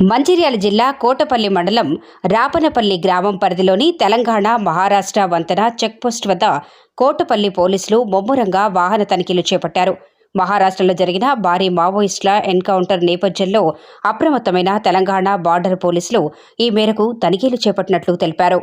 మంచిర్యాల జిల్లా కోటపల్లి మండలం రాపనపల్లి గ్రామం పరిధిలోని తెలంగాణ మహారాష్ట్ర వంతెన చెక్పోస్ట్ వద్ద కోటపల్లి పోలీసులు ముమ్మరంగా వాహన తనిఖీలు చేపట్టారు. మహారాష్ట్రలో జరిగిన భారీ మావోయిస్టుల ఎన్కౌంటర్ నేపథ్యంలో అప్రమత్తమైన తెలంగాణ బార్డర్ పోలీసులు ఈ మేరకు తనిఖీలు చేపట్టినట్లు తెలిపారు.